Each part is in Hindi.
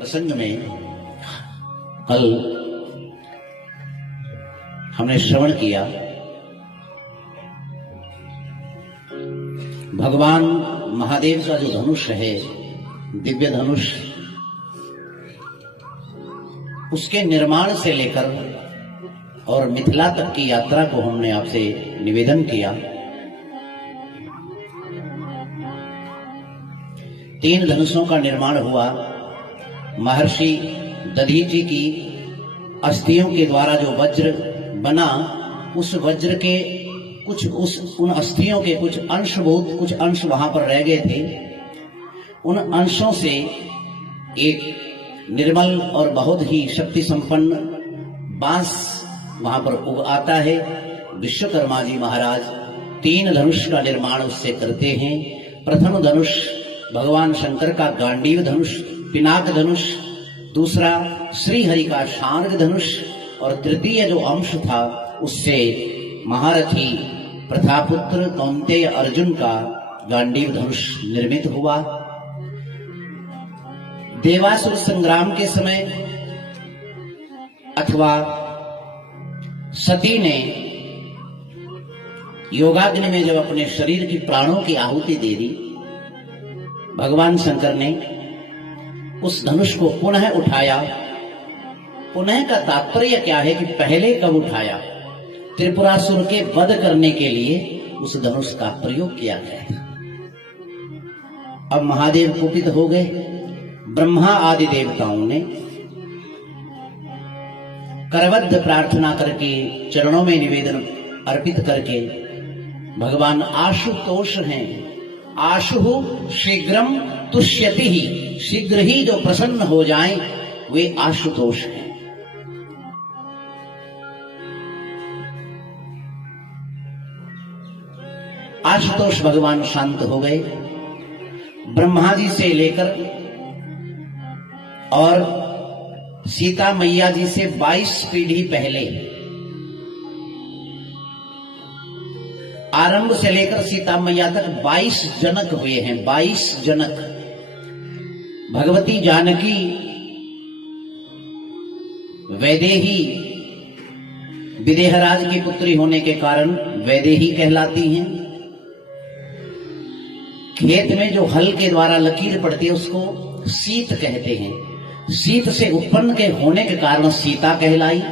प्रसंग में कल हमने श्रवण किया भगवान महादेव का जो धनुष है, दिव्य धनुष, उसके निर्माण से लेकर और मिथिला तक की यात्रा को हमने आपसे निवेदन किया। 3 धनुषों का निर्माण हुआ। महर्षि दधीचि की अस्थियों के द्वारा जो वज्र बना, उस वज्र के उन अस्थियों के कुछ अंश वहां पर रह गए थे। उन अंशों से एक निर्मल और बहुत ही शक्ति संपन्न बांस वहां पर उग आता है। विश्वकर्मा जी महाराज 3 धनुष का निर्माण उससे करते हैं। प्रथम धनुष भगवान शंकर का गांडीव धनुष, पिनाक धनुष, दूसरा श्री हरि का शार्ंग धनुष, और तृतीय जो अंश था उससे महारथी प्रथापुत्र कौंतेय अर्जुन का गांडीव धनुष निर्मित हुआ। देवासुर संग्राम के समय अथवा सती ने योगाग्नि में जब अपने शरीर की प्राणों की आहुति दे दी, भगवान शंकर ने उस धनुष को पुनः उठाया। पुनः का तात्पर्य क्या है कि पहले कब उठाया? त्रिपुरासुर के वध करने के लिए उस धनुष का प्रयोग किया गया था। अब महादेव कुपित हो गए। ब्रह्मा आदि देवताओं ने करबद्ध प्रार्थना करके, चरणों में निवेदन अर्पित करके, भगवान आशुतोष हैं, आशु शीघ्रम तुष्यति ही, शीघ्र ही जो प्रसन्न हो जाएं वे आशुतोष हैं। आशुतोष भगवान शांत हो गए। ब्रह्मा जी से लेकर और सीता मैया जी से 22 पीढ़ी पहले, आरंभ से लेकर सीता मैया तक 22 जनक हुए हैं। 22 जनक। भगवती जानकी वैदेही, विदेहराज की पुत्री होने के कारण वैदेही कहलाती हैं। खेत में जो हल के द्वारा लकीर पड़ती है उसको सीत कहते हैं। सीत से उत्पन्न के होने के कारण सीता कहलाई।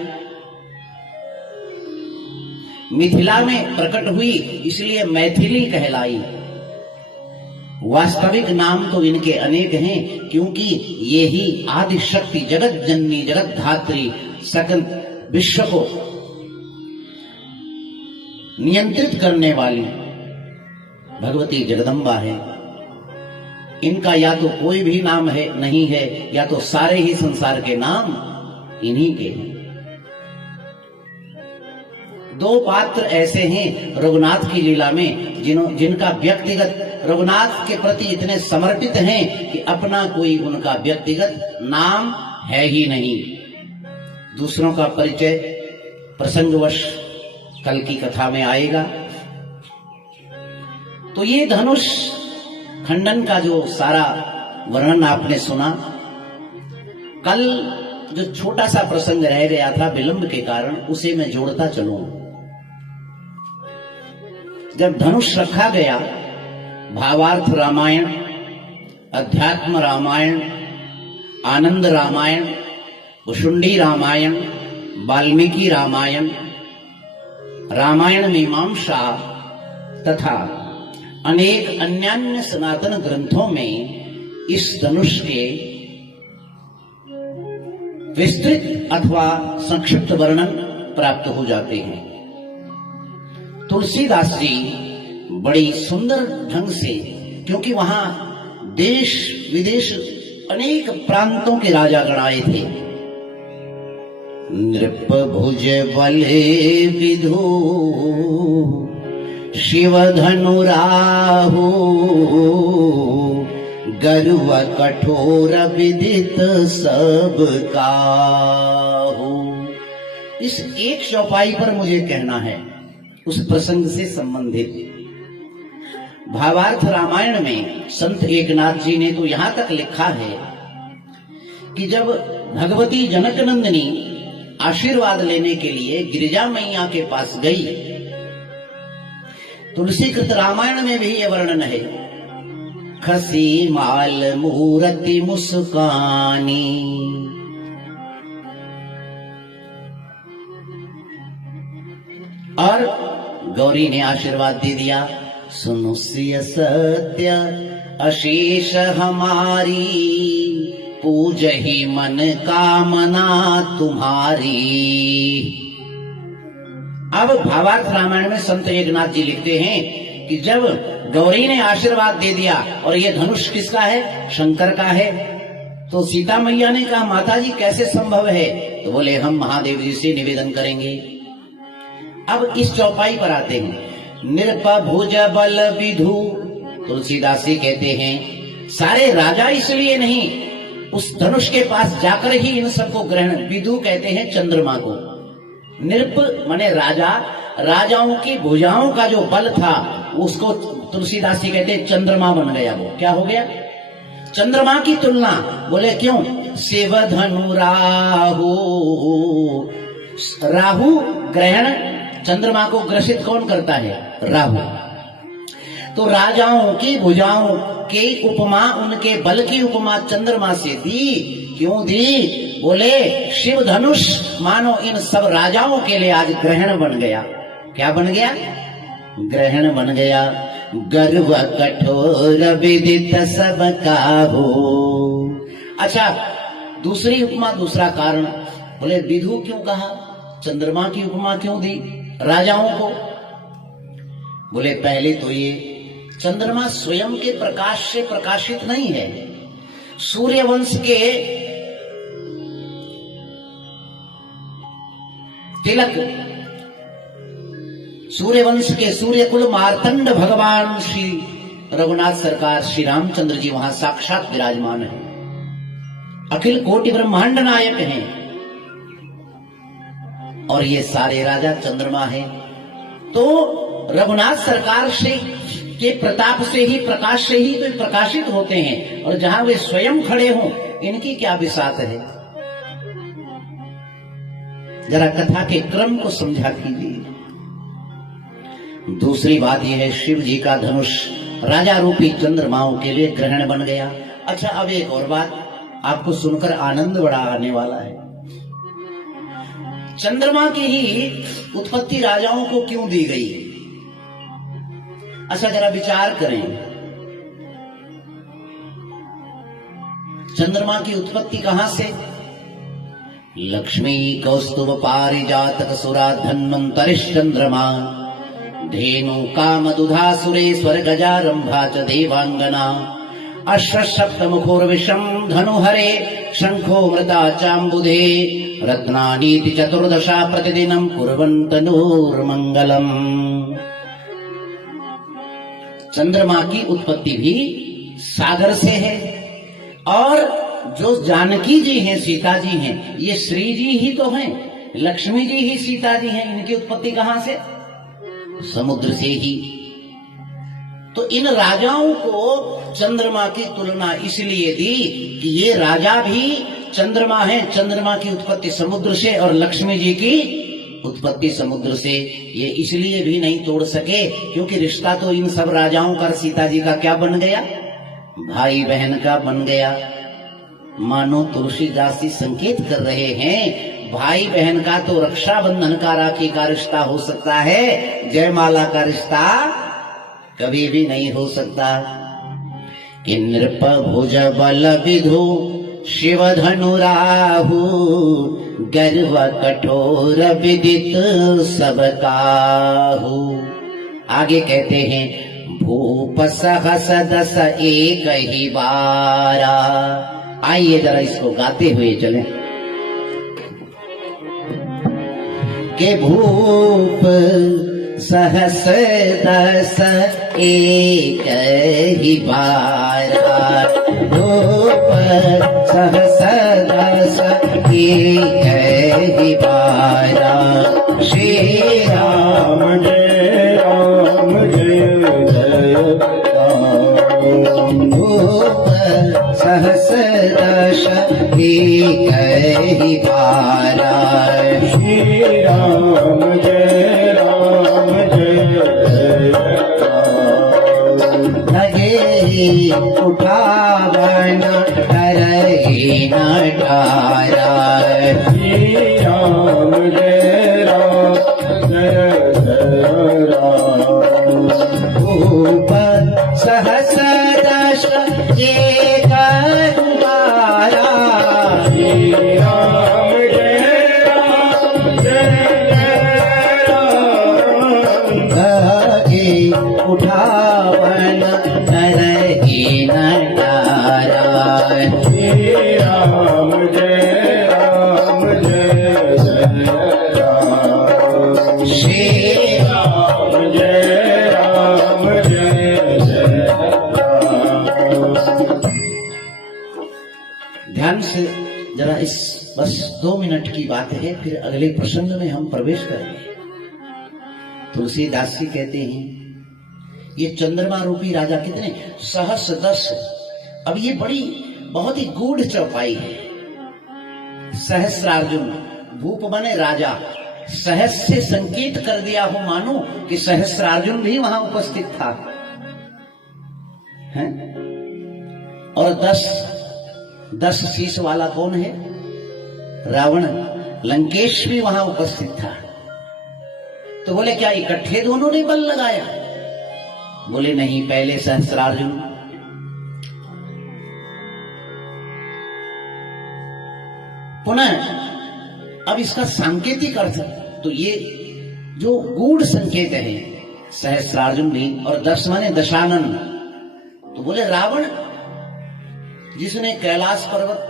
मिथिला में प्रकट हुई इसलिए मैथिली कहलाई। वास्तविक नाम तो इनके अनेक हैं, क्योंकि ये ही आदि शक्ति, जगत जननी, जगत धात्री, सकल विश्व को नियंत्रित करने वाली भगवती जगदम्बा है। इनका या तो कोई भी नाम है नहीं है, या तो सारे ही संसार के नाम इन्हीं के हैं। 2 पात्र ऐसे हैं रघुनाथ की लीला में जिनका व्यक्तिगत रघुनाथ के प्रति इतने समर्पित हैं कि अपना कोई उनका व्यक्तिगत नाम है ही नहीं। दूसरों का परिचय प्रसंगवश कल की कथा में आएगा। तो ये धनुष खंडन का जो सारा वर्णन आपने सुना, कल जो छोटा सा प्रसंग रह गया था विलंब के कारण, उसे मैं जोड़ता चलूं। जब धनुष रखा गया, भावार्थ रामायण, अध्यात्म रामायण, आनंद रामायण, उशुंडी रामायण, वाल्मीकि रामायण, रामायण मीमांसा तथा अनेक अन्यान्य सनातन ग्रंथों में इस धनुष के विस्तृत अथवा संक्षिप्त वर्णन प्राप्त हो जाते हैं। तुलसीदास जी बड़ी सुंदर ढंग से, क्योंकि वहां देश विदेश अनेक प्रांतों के राजागण आए थे। नृप भुज बले विधु शिव धनु राहु, गरुव कठोर विदित सब काहू। इस एक चौपाई पर मुझे कहना है उस प्रसंग से संबंधित। भावार्थ रामायण में संत एकनाथ जी ने तो यहां तक लिखा है कि जब भगवती जनक नंदिनी आशीर्वाद लेने के लिए गिरिजा मैया के पास गई, तुलसी कृत रामायण में भी यह वर्णन है, खसी माल मूरति मुस्कानी। और गौरी ने आशीर्वाद दे दिया, सुनुष्य सत्य अशेष हमारी, पूजहि मन कामना तुम्हारी। अब भावार्थ रामायण में संत एकनाथ जी लिखते हैं कि जब गौरी ने आशीर्वाद दे दिया और ये धनुष किसका है, शंकर का है, तो सीता मैया ने कहा माता जी कैसे संभव है, तो बोले हम महादेव जी से निवेदन करेंगे। अब इस चौपाई पर आते हैं, नृपभुज बल विधु, तुलसीदास जी कहते हैं सारे राजा इसलिए नहीं, उस धनुष के पास जाकर ही इन सबको ग्रहण, विधु कहते हैं चंद्रमा को, नृप माने राजा, राजाओं की भुजाओं का जो बल था उसको तुलसीदास जी कहते हैं चंद्रमा बन गया। वो क्या हो गया, चंद्रमा की तुलना, बोले क्यों, शिव धनु राहु, राहु ग्रहण, चंद्रमा को ग्रसित कौन करता है, राहु। तो राजाओं की भुजाओं की उपमा, उनके बल की उपमा चंद्रमा से दी, क्यों दी, बोले शिव धनुष मानो इन सब राजाओं के लिए आज ग्रहण बन गया। क्या बन गया, ग्रहण बन गया। गर्व कठोर विदित सब काहू। अच्छा, दूसरी उपमा, दूसरा कारण, बोले विधु क्यों कहा, चंद्रमा की उपमा क्यों दी राजाओं को, बोले पहले तो ये चंद्रमा स्वयं के प्रकाश से प्रकाशित नहीं है, सूर्यवंश के तिलक, सूर्यवंश के सूर्यकुल मार्तंड भगवान श्री रघुनाथ सरकार श्री रामचंद्र जी वहां साक्षात विराजमान है, अखिल कोटि ब्रह्मांड नायक हैं, और ये सारे राजा चंद्रमा है। तो रघुनाथ सरकार से के प्रताप से ही, प्रकाश से ही तो प्रकाशित होते हैं, और जहां वे स्वयं खड़े हों, इनकी क्या बिसात है। जरा कथा के क्रम को समझा कीजिए। दूसरी बात यह है, शिव जी का धनुष राजा रूपी चंद्रमाओं के लिए ग्रहण बन गया। अच्छा, अब एक और बात आपको सुनकर आनंद बड़ा आने वाला है। चंद्रमा की ही उत्पत्ति राजाओं को क्यों दी गई? अच्छा, जरा विचार करें, चंद्रमा की उत्पत्ति कहां से? लक्ष्मी कौस्तुभ पारिजातक सुरा धन्वंतरिश्चंद्रमा, धेनु काम दुधा सुरेश्वर गजारंभा च देवांगना, अश्वसप्तमुखोर्विषम धनुहरे शंखो मृता चाम्बुधे, रत्नानीति चतुर्दशा प्रतिदिनं कुर्वन्तनूर्मंगलम्। चंद्रमा की उत्पत्ति भी सागर से है, और जो जानकी जी हैं, सीता जी हैं, ये श्री जी ही तो हैं, लक्ष्मी जी ही सीता जी हैं, इनकी उत्पत्ति कहां से? समुद्र से ही। तो इन राजाओं को चंद्रमा की तुलना इसलिए दी कि ये राजा भी चंद्रमा है, चंद्रमा की उत्पत्ति समुद्र से और लक्ष्मी जी की उत्पत्ति समुद्र से। ये इसलिए भी नहीं तोड़ सके क्योंकि रिश्ता तो इन सब राजाओं का सीता जी का क्या बन गया? भाई बहन का बन गया। मानो तुलसीदास जी संकेत कर रहे हैं, भाई बहन का तो रक्षाबंधन का, राखी का रिश्ता हो सकता है, जयमाला का रिश्ता कभी भी नहीं हो सकता। कि नृप भुज बल विधु शिव धनु राहु, गर्व कठोर विदित सब काहू। आगे कहते हैं, भूप सहस दस एक ही बारा। आइए जरा इसको गाते हुए चलें। के भूप सहस दस एक ही बारा, भूप सहस दस एक ही बारा, श्री राम जय राम जय जय राम। भूप सहस दस एक ही बारा। श्री राम जय राम जय जय राम। लगे उठावन करही न टारा। श्री राम जय राम जय जय राम। भूप सहस दश एक बारा। श्री राम जय राम जय जय राम। लगे उठावन करही न टारा। श्री राम जय राम जय जय राम। श्री राम जय राम जय जय राम। ध्यान से जरा इस बस 2 मिनट की बात है, फिर अगले प्रसंग में हम प्रवेश करेंगे। तुलसीदास जी कहते हैं ये चंद्रमा रूपी राजा कितने सहस दस। अब ये बड़ी बहुत ही गूढ़ चौपाई है। सहस्रार्जुन, भूप बने राजा, सहस से संकेत कर दिया हो मानो कि सहस्रार्जुन भी वहां उपस्थित था है? और 10 शीश वाला कौन है? रावण, लंकेश भी वहां उपस्थित था। तो बोले क्या इकट्ठे दोनों ने बल लगाया? बोले नहीं, पहले सहस्रार्जुन। पुनः अब इसका सांकेतिक अर्थ, तो ये जो गूढ़ संकेत है, सहस्रार्जुन भी और 10 माने दशानन। तो बोले रावण जिसने कैलाश पर्वत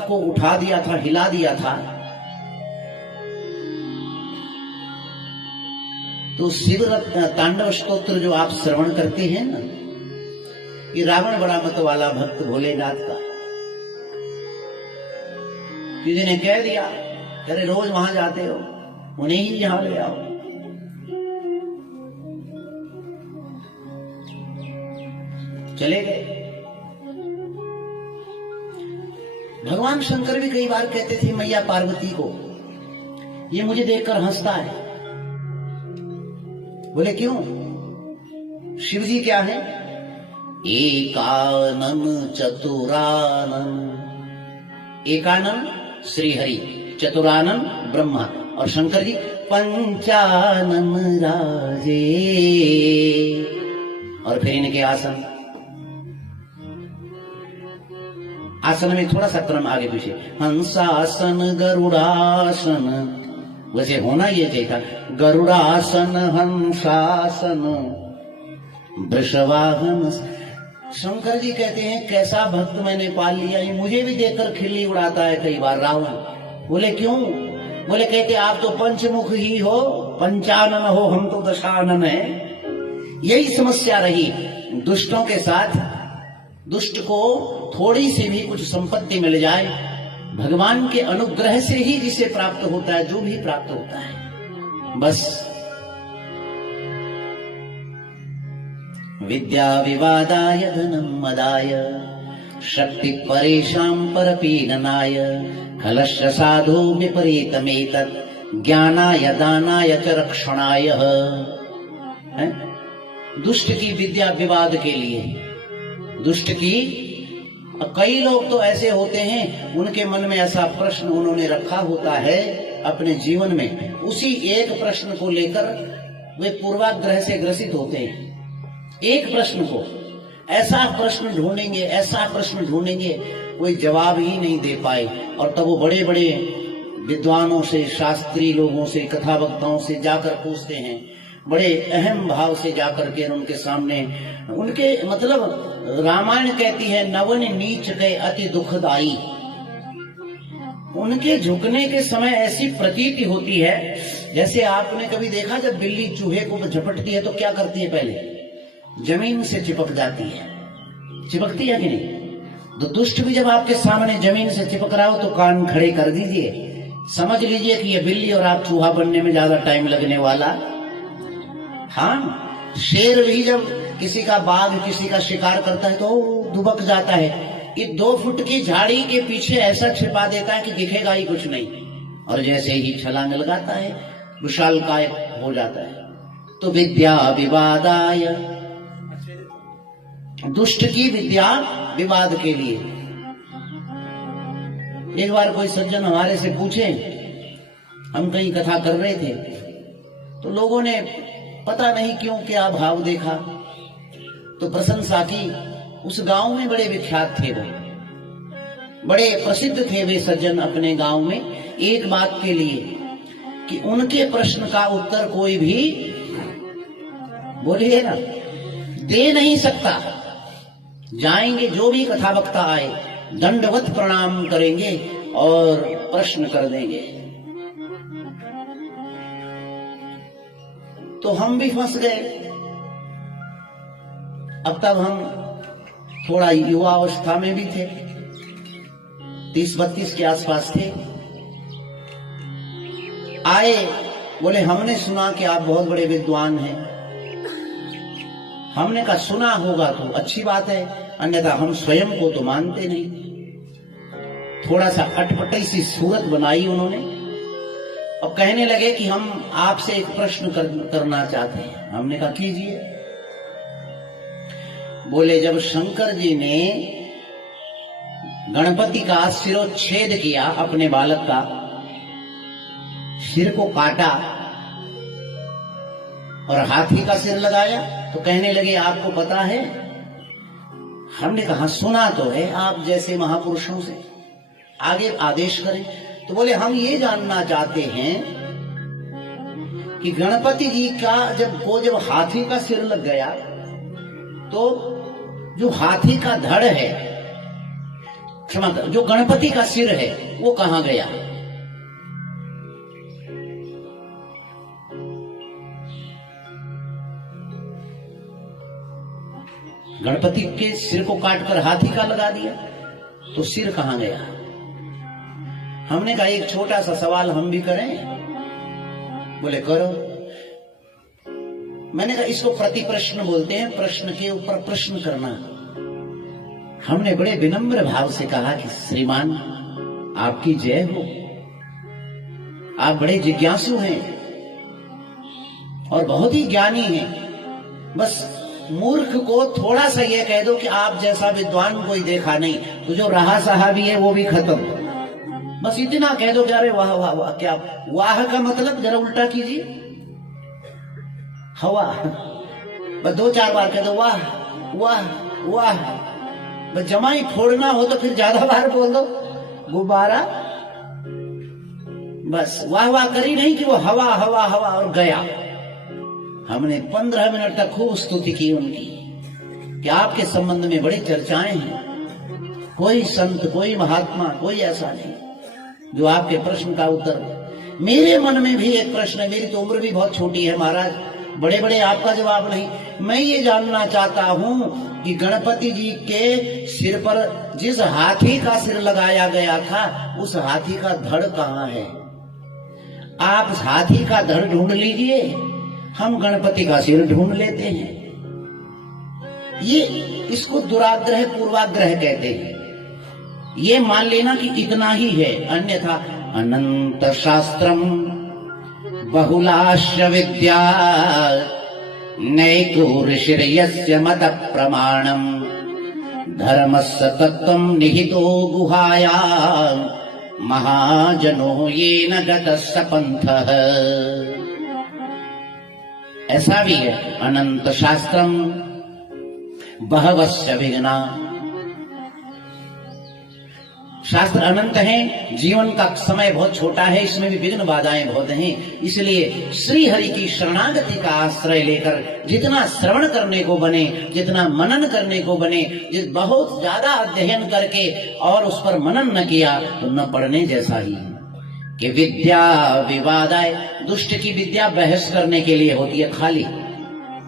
को उठा दिया था, हिला दिया था, तो शिव तांडव स्तोत्र जो आप श्रवण करते हैं ना, ये रावण बड़ा मत वाला भक्त भोलेनाथ का, किसी ने कह दिया अरे रोज वहां जाते हो, उन्हें ही यहां ले आओ। चले गए। भगवान शंकर भी कई बार कहते थे मैया पार्वती को, ये मुझे देखकर हंसता है। बोले क्यों? शिव जी क्या है? एकानन चतुरानन। एकानन श्रीहरि, चतुरानन ब्रह्मा, और शंकर जी पंचानन राजे। और फिर इनके आसन, आसन में थोड़ा सा क्रम आगे पीछे, हंसासन गरुड़ासन, वैसे होना ये चाहिए था, गरुड़ासन हंसासन वृषवाहन। शंकर जी कहते हैं कैसा भक्त मैंने पाल लिया, ये मुझे भी देखकर खिल्ली उड़ाता है कई बार रावण। बोले क्यों? बोले कहते आप तो पंचमुख ही हो, पंचानन हो, हम तो दशानन है। यही समस्या रही दुष्टों के साथ। दुष्ट को थोड़ी सी भी कुछ संपत्ति मिल जाए, भगवान के अनुग्रह से ही जिसे प्राप्त होता है, जो भी प्राप्त होता है, बस विद्या विवादाय धनम मदाय शक्ति परेशां परपीडनाय खलस्य साधो विपरीतमेतत् ज्ञानाय दानाय च रक्षणाय। दुष्ट की विद्या विवाद के लिए, दुष्ट की, कई लोग तो ऐसे होते हैं उनके मन में ऐसा प्रश्न उन्होंने रखा होता है अपने जीवन में, उसी एक प्रश्न को लेकर वे पूर्वाग्रह से ग्रसित होते हैं। एक प्रश्न को ऐसा प्रश्न ढूंढेंगे, ऐसा प्रश्न ढूंढेंगे, कोई जवाब ही नहीं दे पाए, और तब वो बड़े बड़े विद्वानों से, शास्त्री लोगों से, कथा वक्ताओं से जाकर पूछते हैं, बड़े अहम भाव से जाकर के उनके सामने, उनके मतलब रामायण कहती है नवन नीच गए अति दुखदाई। उनके झुकने के समय ऐसी प्रतीति होती है जैसे आपने कभी देखा जब बिल्ली चूहे को झपटती है तो क्या करती है? पहले जमीन से चिपक जाती है, चिपकती है कि नहीं? तो दुष्ट भी जब आपके सामने जमीन से चिपक रहा हो तो कान खड़े कर दीजिए, समझ लीजिए कि ये बिल्ली और आप चूहा बनने में ज्यादा टाइम लगने वाला। हाँ, शेर भी जब किसी का बाघ किसी का शिकार करता है तो दुबक जाता है, ये 2 फुट की झाड़ी के पीछे ऐसा छिपा देता है कि दिखेगा ही कुछ नहीं, और जैसे ही छलांग लगाता है विशालकाय हो जाता है। तो विद्या विवादाय, दुष्ट की विद्या विवाद के लिए। एक बार कोई सज्जन हमारे से पूछे, हम कहीं कथा कर रहे थे, तो लोगों ने पता नहीं क्यों क्या भाव देखा, तो प्रशंसा की। उस गांव में बड़े विख्यात थे, वो बड़े प्रसिद्ध थे वे सज्जन अपने गांव में, एक बात के लिए कि उनके प्रश्न का उत्तर कोई भी, बोलिए ना, दे नहीं सकता। जाएंगे, जो भी कथा वक्ता आए दंडवत प्रणाम करेंगे और प्रश्न कर देंगे। तो हम भी फंस गए। अब तब हम थोड़ा युवा अवस्था में भी थे, 30-32 के आसपास थे। आए, बोले हमने सुना कि आप बहुत बड़े विद्वान हैं। हमने कहा सुना होगा तो अच्छी बात है, अन्यथा हम स्वयं को तो मानते नहीं। थोड़ा सा अटपटी सी सूरत बनाई उन्होंने और कहने लगे कि हम आपसे एक प्रश्न करना चाहते हैं। हमने कहा कीजिए। बोले जब शंकर जी ने गणपति का सिरोच्छेद किया, अपने बालक का सिर को काटा और हाथी का सिर लगाया, तो कहने लगे आपको पता है? हमने कहा सुना तो है, आप जैसे महापुरुषों से, आगे आदेश करें। तो बोले हम ये जानना चाहते हैं कि गणपति जी का जब हाथी का सिर लग गया, तो जो हाथी का धड़ है, क्षमा कर, जो गणपति का सिर है वो कहां गया? गणपति के सिर को काटकर हाथी का लगा दिया, तो सिर कहां गया? हमने कहा एक छोटा सा सवाल हम भी करें। बोले करो। मैंने कहा इसको प्रति प्रश्न बोलते हैं, प्रश्न के ऊपर प्रश्न करना। हमने बड़े विनम्र भाव से कहा कि श्रीमान आपकी जय हो, आप बड़े जिज्ञासु हैं और बहुत ही ज्ञानी हैं। बस मूर्ख को थोड़ा सा ये कह दो कि आप जैसा विद्वान कोई देखा नहीं, तो जो रहा सहा भी है वो भी खत्म। बस इतना कह दो कि अरे वाह वाह वाह। क्या वाह का मतलब जरा उल्टा कीजिए, हवा। बस 2-4 बार कह दो वाह वाह वाह। बस जमाई फोड़ना हो तो फिर ज्यादा बार बोल दो, गुब्बारा। बस वाह वाह करी नहीं कि वो हवा हवा हवा और गया। हमने 15 मिनट तक खूब स्तुति की उनकी कि आपके संबंध में बड़ी चर्चाएं हैं। कोई संत, कोई महात्मा, कोई ऐसा नहीं जो आपके प्रश्न का उत्तर। मेरे मन में भी एक प्रश्न है, मेरी तो उम्र भी बहुत छोटी है महाराज, बड़े बड़े आपका जवाब नहीं। मैं ये जानना चाहता हूं कि गणपति जी के सिर पर जिस हाथी का सिर लगाया गया था, उस हाथी का धड़ कहां है? आप हाथी का धड़ ढूंढ लीजिए, हम गणपति का सिर ढूंढ लेते हैं। ये इसको दुराग्रह पूर्वाग्रह कहते हैं। ये मान लेना कि इतना ही है, अन्यथा अनंत शास्त्रम बहुलाश्य विद्या नैको ऋषिर्यस्य मत प्रमाणम धर्मस्य तत्त्वं निहितो गुहायां महाजनो येन गतस्य पंथः। ऐसा भी है, अनंत शास्त्रम बहवस्य विघ्ना। शास्त्र अनंत हैं, जीवन का समय बहुत छोटा है, इसमें भी विघ्न बाधाएं बहुत हैं। इसलिए श्री हरि की शरणागति का आश्रय लेकर जितना श्रवण करने को बने, जितना मनन करने को बने, बहुत ज्यादा अध्ययन करके और उस पर मनन न किया तो न पढ़ने जैसा ही है। कि विद्या विवादाय, दुष्ट की विद्या बहस करने के लिए होती है खाली,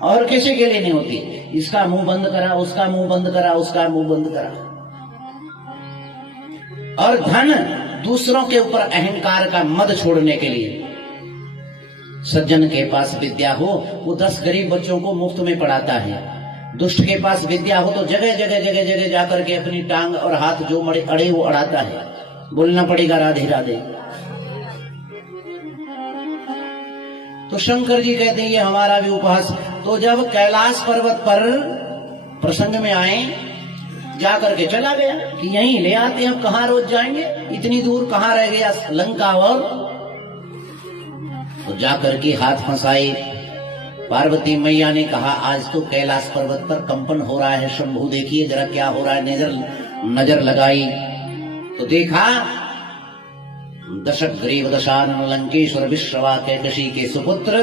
और किसी के लिए नहीं होती। इसका मुंह बंद करा, उसका मुंह बंद करा, उसका मुंह बंद करा। और धन दूसरों के ऊपर अहंकार का मद छोड़ने के लिए। सज्जन के पास विद्या हो, वो 10 गरीब बच्चों को मुफ्त में पढ़ाता है, दुष्ट के पास विद्या हो तो जगह जगह जगह जगह जाकर के अपनी टांग और हाथ जो मड़े अड़े वो अड़ाता है। बोलना पड़ेगा राधे राधे। तो शंकर जी कहते हैं ये हमारा भी उपहास। तो जब कैलाश पर्वत पर प्रसंग में आए, जाकर के चला गया कि यहीं ले आते हैं, कहां रोज जाएंगे, इतनी दूर कहां रह गया लंका। और तो जाकर के हाथ फंसाए। पार्वती मैया ने कहा आज तो कैलाश पर्वत पर कंपन हो रहा है, शंभू देखिए जरा क्या हो रहा है। नजर लगाई तो देखा दशक ग्रीव दशानन लंकेश्वर विश्रवा कैकशी के सुपुत्र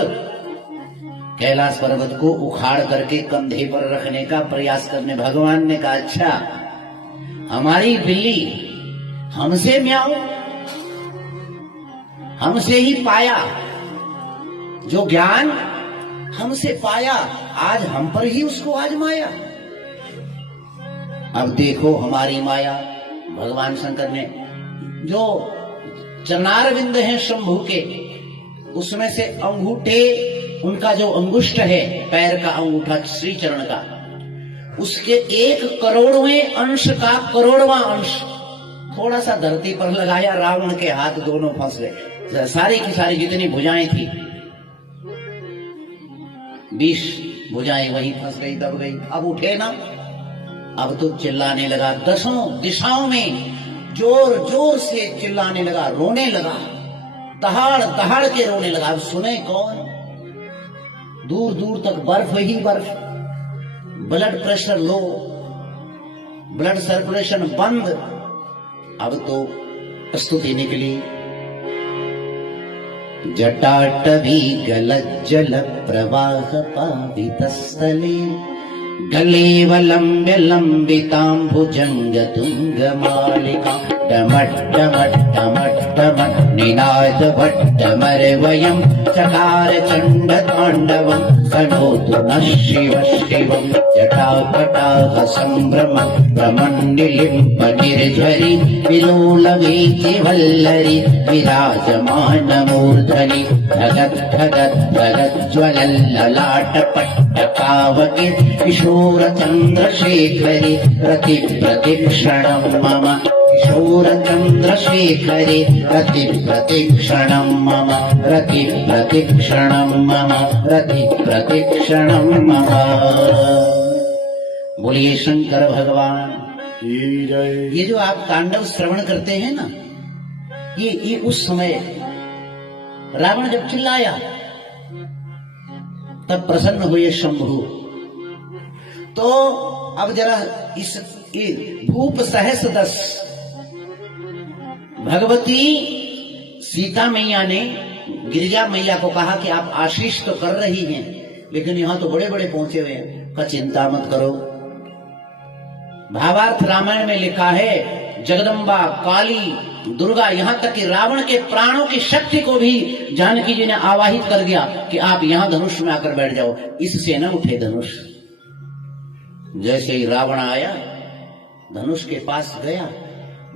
कैलाश पर्वत को उखाड़ करके कंधे पर रखने का प्रयास करने। भगवान ने कहा अच्छा हमारी बिल्ली हमसे म्याऊं, हमसे ही पाया जो ज्ञान हमसे पाया, आज हम पर ही उसको आजमाया। अब देखो हमारी माया। भगवान शंकर ने जो चरणारविंद हैं शंभू के, उसमें से अंगूठे, उनका जो अंगुष्ठ है पैर का अंगूठा श्री चरण का, उसके 1 करोड़वें अंश का करोड़वां अंश थोड़ा सा धरती पर लगाया। रावण के हाथ दोनों फंस गए। सारी की सारी जितनी भुजाएं थी 20 भुजाएं वहीं फंस गई, दब गई। अब उठे ना, अब तो चिल्लाने लगा, 10 दिशाओं में जोर जोर से चिल्लाने लगा, रोने लगा, दहाड़ दहाड़ के रोने लगा। अब सुने कौन? दूर दूर तक बर्फ ही बर्फ, blood pressure low, blood circulation बंद। अब तो स्तुति निकली। जटाटवी गलज्जल प्रवाह पावितस्थले गलेवलम्ब्य लम्बिताम्बुजङ्ग तुङ्गमालिका डमट्टमट्टमट्टमट् निनाद भट्टमरवयं चकार चण्ड ताण्डवं सनोतु नः शिव शिवं। जटाकटाह सम्भ्रम प्रमण्डिलिम्ब निर्झरि विलोलवीचि वल्लरि विराजमानमूर्धनि धगत् धगत् धगज्ज्वलल्ललाटपट्टकावके किशोर चन्द्रशेखरि रति प्रतिक्षणं मम। किशोर चन्द्रशेखरि रति प्रतिक्षणं मम, रति प्रतिक्षणं मम, रति प्रतिक्षणं मम। बोलिए शंकर भगवान की जय। ये जो आप तांडव श्रवण करते हैं ना, ये उस समय रावण जब चिल्लाया तब प्रसन्न हुए शंभु। तो अब जरा इस भूप सहस 10 भगवती सीता मैया ने गिरिजा मैया को कहा कि आप आशीष तो कर रही हैं, लेकिन यहां तो बड़े बड़े पहुंचे हुए हैं, का चिंता मत करो। भावार्थ रामायण में लिखा है जगदम्बा काली दुर्गा, यहां तक कि रावण के प्राणों की शक्ति को भी जानकी जी ने आवाहित कर दिया कि आप यहां धनुष में आकर बैठ जाओ, इससे न उठे धनुष। जैसे ही रावण आया धनुष के पास गया,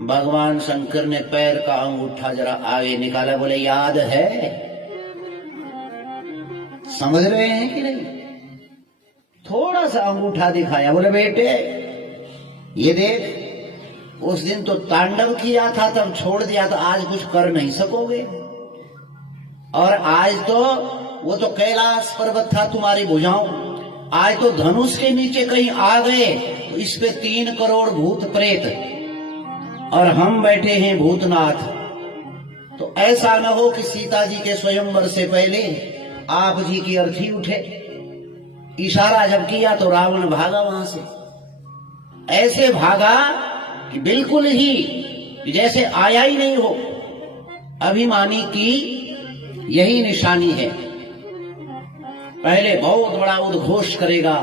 भगवान शंकर ने पैर का अंगूठा जरा आगे निकाला, बोले याद है, समझ रहे हैं कि नहीं? थोड़ा सा अंगूठा दिखाया, बोले बेटे ये देख, उस दिन तो तांडव किया था तब छोड़ दिया, तो आज कुछ कर नहीं सकोगे। और आज तो वो तो कैलाश पर्वत था तुम्हारी भुजाओं, आज तो धनुष के नीचे कहीं आ गए, तो इस पे 3 करोड़ भूत प्रेत और हम बैठे हैं भूतनाथ। तो ऐसा न हो कि सीता जी के स्वयंवर से पहले आप जी की अर्थी उठे। इशारा जब किया तो रावण भागा वहां से, ऐसे भागा कि बिल्कुल ही जैसे आया ही नहीं हो। अभिमानी की यही निशानी है, पहले बहुत बड़ा उद्घोष करेगा,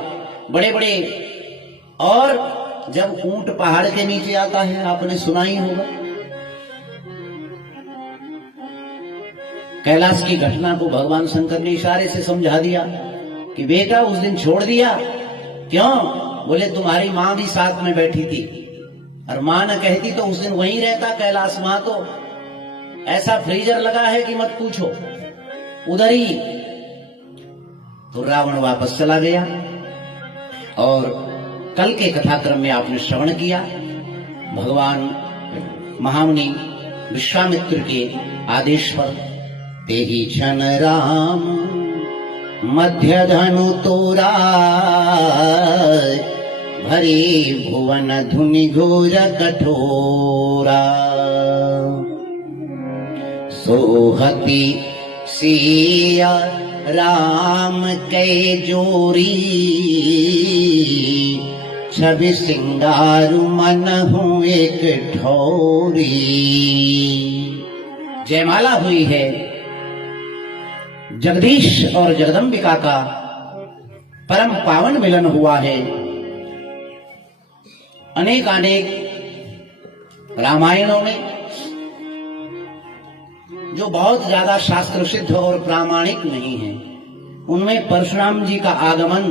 बड़े बड़े, और जब ऊंट पहाड़ के नीचे आता है, आपने सुना ही होगा, कैलाश की घटना को भगवान शंकर ने इशारे से समझा दिया कि बेटा उस दिन छोड़ दिया क्यों? बोले तुम्हारी मां भी साथ में बैठी थी, और मां न कहती तो उस दिन वहीं रहता कैलाश। मां तो ऐसा फ्रीजर लगा है कि मत पूछो, उधर ही। तो रावण वापस चला गया। और कल के कथाक्रम में आपने श्रवण किया भगवान महामुनि विश्वामित्र के आदेश पर तेहि क्षण राम मध्य धनु तोरा भरे भुवन धुनि घोर कठोरा सोहति सिया राम कै जोरी छवि सिंगारु मन हूँ एक ठोरी। जयमाला हुई है जगदीश और जगदम्बिका का परम पावन मिलन हुआ है। अनेक रामायणों में जो बहुत ज्यादा शास्त्र सिद्ध और प्रामाणिक नहीं है उनमें परशुराम जी का आगमन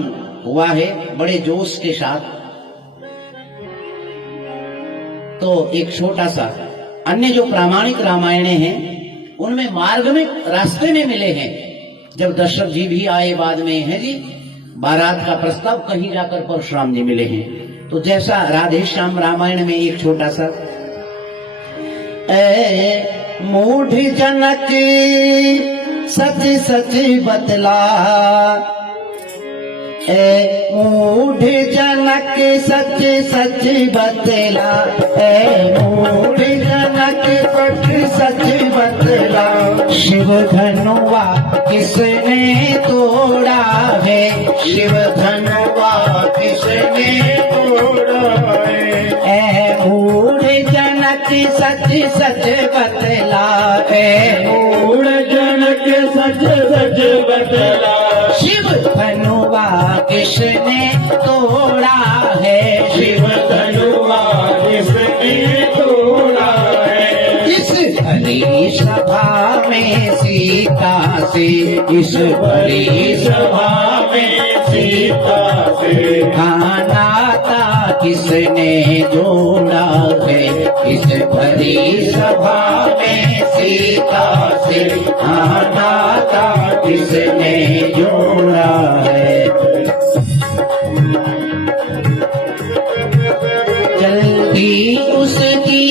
हुआ है बड़े जोश के साथ। तो एक छोटा सा अन्य जो प्रामाणिक रामायणे हैं उनमें मार्ग में रास्ते में मिले हैं। जब दशरथ जी भी आए बाद में है जी बारात का प्रस्ताव कहीं जाकर परशुराम जी मिले हैं। तो जैसा राधे श्याम रामायण में एक छोटा सा मूढ़ जनक सच सच बतला मूढ़ जनक सच सच बतला मूढ़ जनक सच बतला शिव धनुआ किसने तोड़ा है शिव धनुआ किसने तोड़ा है मूढ़ जनक सच सच बतला मूढ़ जनक सच सच बतला शिव धनुआ किसने तोड़ा है शिव धनुआ किसने तोड़ा है। इस भरी सभा में सीता से इस भरी सभा में सीता से नाता किसने जोड़ा है इस भरी सभा में सीता से नाता किसने जोड़ा है। जल्दी उसकी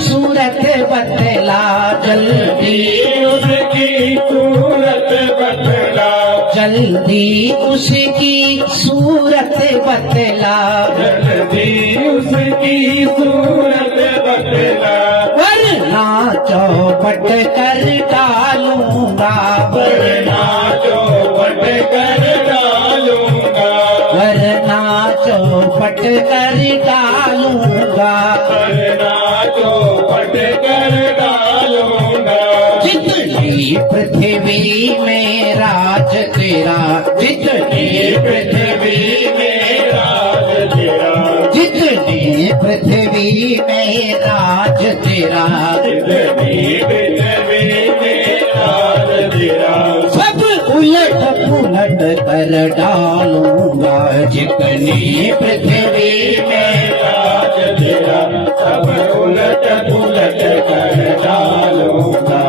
सूरत बतला जल्दी उसकी सूरत बतला जल्दी उसकी सूरत बतला जल्दी उसकी सूरत बतला वरना चौपट कर डालूंगा वरना चौपट कर डालूंगा वरना चौपट कर डालूंगा वरना चौपट कर डालूंगा। जितनी पृथ्वी में राज तेरा जितनी पृथ्वी में राज तेरा जितनी पृथ्वी में राज तेरा जितनी पृथ्वी में राज तेरा सब उलट पुलट कर डालूंगा जितनी पृथ्वी में राज तेरा सब उलट पुलट कर डालूंगा।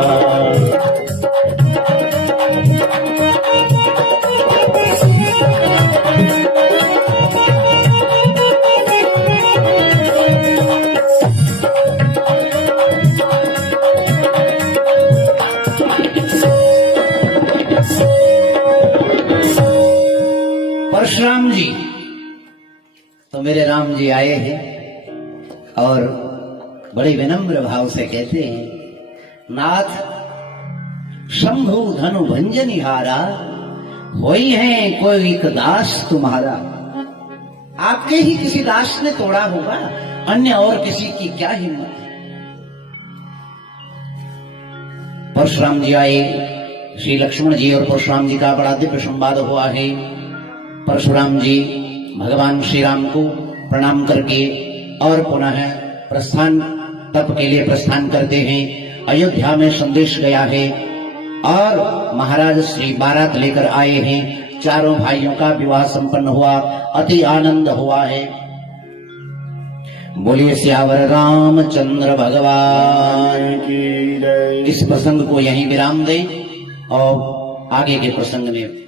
परशुराम जी तो मेरे राम जी आए हैं और बड़े विनम्र भाव से कहते हैं नाथ शंभु धनु भंजनिहारा होई है कोई एक दास तुम्हारा। आपके ही किसी दास ने तोड़ा होगा अन्य और किसी की क्या हिम्मत है। परशुराम जी आए श्री लक्ष्मण जी और परशुराम जी का बड़ा दिव्य संवाद हुआ है। परशुराम जी भगवान श्री राम को प्रणाम करके और पुनः प्रस्थान तप के लिए प्रस्थान करते हैं। अयोध्या में संदेश गया है और महाराज श्री बारात लेकर आए हैं। चारों भाइयों का विवाह संपन्न हुआ, अति आनंद हुआ है। बोलिए सियावर रामचंद्र भगवान की। इस प्रसंग को यहीं विराम दें और आगे के प्रसंग में